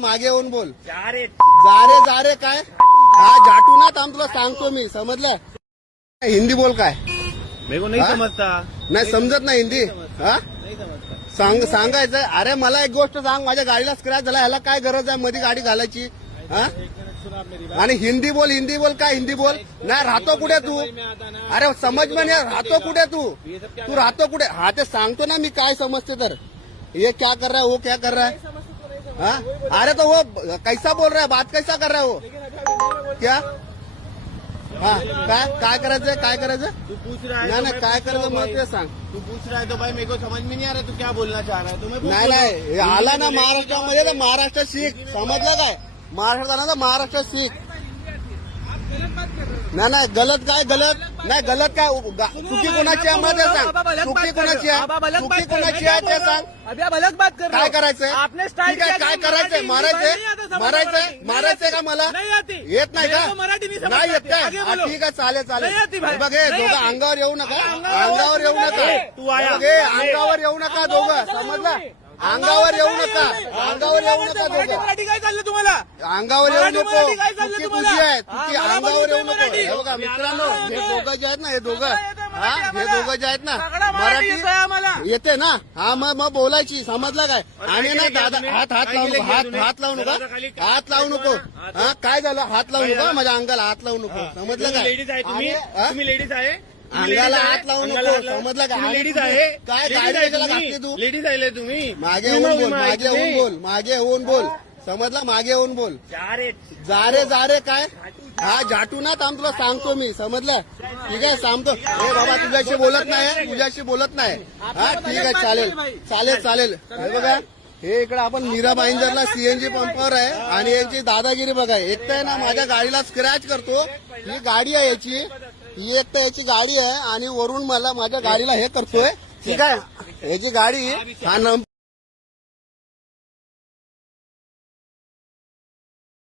मागे येऊन बोल. जा रे जा रे काय हा झाटू ना थांब तुला सांगतो मी समजलं. हिंदी बोल काय मेरे को नहीं समजता. नाही समजत नाही हिंदी हा नहीं समजता. सांगायचं. अरे मला एक गोष्ट सांग, माझ्या गाडीला स्क्रॅच झाला, ह्याला काय गरज आहे मध्ये गाडी घालायची हा? आणि हिंदी बोल काय हिंदी बोल. नाही राहतो कुठे तू? अरे समज में नाही राहतो कुठे तू राहतो कुठे? हा ते सांगतो ना मी काय समजते तर. ये क्या कर रहा है वो क्या कर रहा है हाँ? अरे तो वो कैसा बोल रहा है, बात कैसा कर रहा है वो क्या हाँ काय करायचं तू पूछ रहा है नाही तो नाही मैं काय पूछ रहा करायचं हूँ मग भाई. ते सांग. तू पूछ रहा है तो भाई मेरे को समझ में नहीं आ रहा है तू क्या बोलना चाह रहा है. तो मैं पूछ नाही रहा हूँ. नाही आला ना महाराष्ट्रामध्ये तर महाराष्ट्र शीख समजलं काय. महाराष्ट्रात आला तर महाराष्ट्र शीख. नाही गलत काय गलत काय चुकी कोणाची आहे मला ते सांग. चुकी कोणाची आहे ते सांग. अभी आप अलग बात कर रहे काय हो. करायचंय आपने स्टार्ट ठीक आहे काय करायचंय मारायचंय का मला नहीं आती. येत नाही का मेरे को मराठी नहीं समझ नाही येत काय आगे हा, बोलो. ठीक आहे चालेल नाही आती भाई. बघ हे नाही दोघं आती. अंगावर येऊ नका अंगावर येऊ नका तू आया. बघ हे अंगावर येऊ नका दोघं समजलं. अंगावर येऊ नका दोघं. मराठी काय चाललं तुम्हाला? अंगावर येऊ नको. मराठी काय चाललं चुकी तुम्हाला? तुझी आहे हा, चुकी मला अंगावर येऊ बोलतोय नको. मराठी. हे बघा मित्रांनो हे दोघं जे आहेत ना हे दोघं मराठी हे आम्हाला. दोघं जे आहेत ना सगळं मराठी येतोय आम्हाला. येते ना हा मग बोलायची समजलं काय. आणि ना दादा हात लावू नको हात लावू नको हा काय झालं हात लावू नका माझ्या अंगाला हात लावू नको समजलं काय. लेडीज आहे तुम्ही. आणि, हा? तुम्ही लेडीज आहे. अंगाला हात लावू नको समजलं का. आणि लेडीज आहे. काय गाडी कशाला घातली तू. लेडीज आहे तुम्ही. मागे येऊन बोल समजला. मागे येऊन बोल. जा रे काय हा झाटू ना थांब तुला सांगतो मी समजलं. ठीक आहे सांगतो. हे बाबा तुझ्याशी बोलत नाही हा ठीक आहे चालेल हे बघा हे इकडे आपण मीरा भाईंदरला सीएनजी पंपावर आहे आणि यांची दादागिरी बघा. एक तर ना माझ्या गाडीला स्क्रॅच करतो. ही गाडी आहे ही एक तर याची गाडी आहे आणि वरून मला माझ्या गाडीला हे करतोय. ठीक आहे याची गाडी हा